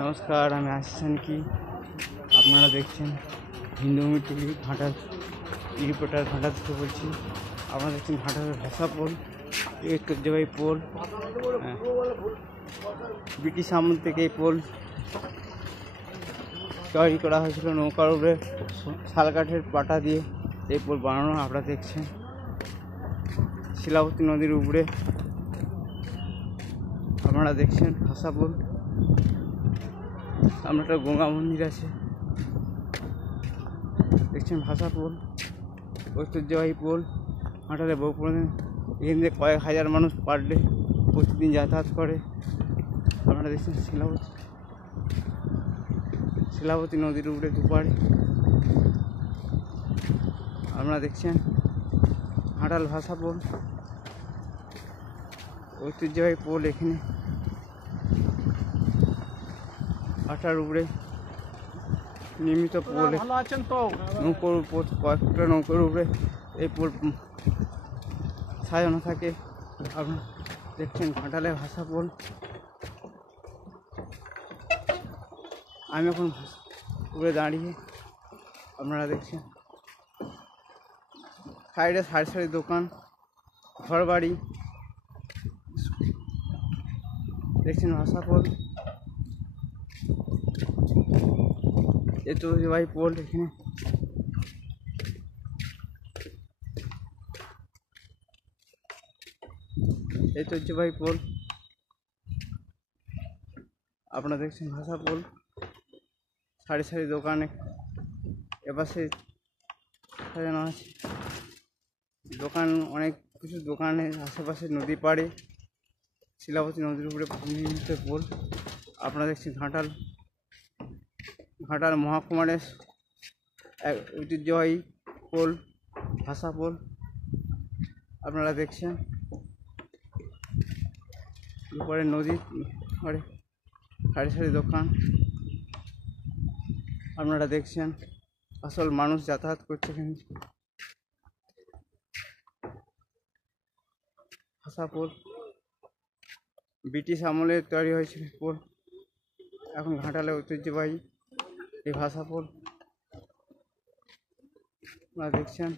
নমস্কার, আমি আসছেন কি আপনারা দেখছেন হিন্দু টিভি ঘাটাল রিপোর্টার ঘাটাল থেকে বলছি। আপনারা দেখছেন ঘাটালের ভাষা পোল, ঐতিহ্যবাহী পোল। ব্রিটিশ আমল থেকে এই পোল তৈরি করা হয়েছিল নৌকার উপরে শালকাঠের পাটা দিয়ে এই পোল বানানো। আপনারা দেখছেন শিলাবতী নদীর উপরে আপনারা দেখছেন ভাষা পোল। সামনে একটা গঙ্গা মন্দির আছে, দেখছেন ভাষা পোল, ঐতিহ্যবাহী পোল। ঘাটালে বহু পুরনো, এখান থেকে কয়েক হাজার মানুষ পার ডে প্রতিদিন যাতায়াত করে। আপনারা দেখছেন শিলাবতী নদীর উপরে দুপারে আপনারা দেখছেন ঘাটাল ভাষা পোল, ঐতিহ্যবাহী পোল। এখানে আটার উপরে নির্মিত পোল, নৌকোর উপর কয়েকটা নৌকোর উপরে এই পোল সাজানো থাকে। আপনারা দেখছেন ঘাটালের ভাষা পোল। আমি এখন উপরে দাঁড়িয়ে, আপনারা দেখছেন সাইডে সারি সারি দোকান, ঘর বাড়ি, দেখছেন ভাষা পোল, ঐতিহ্যবাহী পোল। এখানে ঐতিহ্যবাহী পোল আপনারা দেখছেন ভাষা পোল, সারি সারি দোকানে এপাশে সাজানো আছে দোকান, অনেক কিছু দোকানের আশেপাশে নদী পাড়ে শিলাবতী নদীর উপরে নির্মিত পোল। আপনারা দেখছেন ঘাটাল মহাকুমারের এক ঐতিহ্যবাহী পোল, ভাষা পোল। আপনারা দেখছেন উপরে নদী পাড়ে সারি সারি দোকান। আপনারা দেখছেন আসল মানুষ যাতায়াত করছে এখানে। ভাষা পোল ব্রিটিশ আমলে তৈরি হয়েছিল পোল, এখন ঘাটালে ঐতিহ্যবাহী এই ভাষা পোল। আপনারা দেখছেন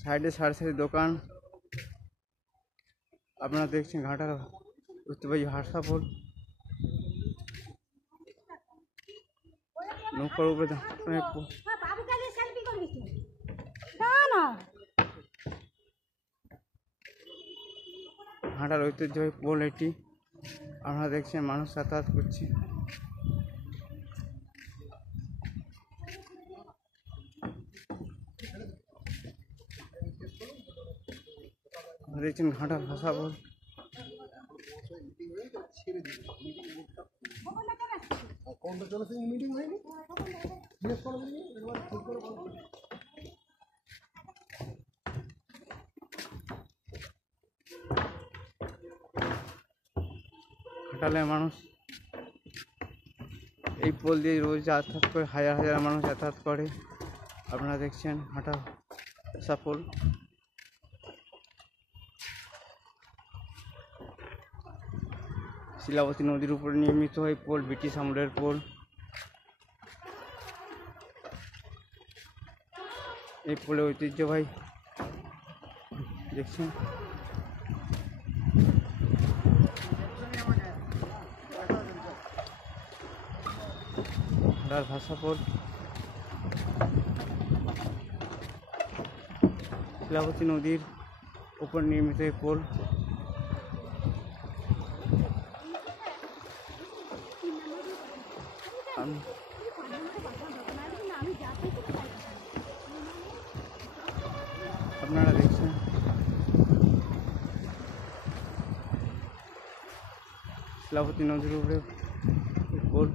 সাইডে সারি সারি দোকান। আপনারা দেখছেন ঘাটাল ঐতিহ্যবাহী ভাষা পোল, নৌকার উপরে ঘাটাল ঐতিহ্যবাহী পোল এটি। আপনারা দেখছেন মানুষ যাতায়াত করছে। দেখছেন ঘাটাল ভাষা পোল। ঘাটালের মানুষ এই পোল দিয়ে রোজ যাতায়াত করে, হাজার হাজার মানুষ যাতায়াত করে। আপনারা দেখছেন ঘাটাল ভাষা পোল। শিলাবতী নদীর উপরে নির্মিত এই পোল, ব্রিটিশ আমলের পোল। এই পোলে ঐতিহ্যবাহী দেখছেন ঘাটাল ভাষা পোল, শিলাবতী নদীর উপর নির্মিত এই পোল। আপনারা দেখছেন শিলাবতী নদীর উপরে পোল।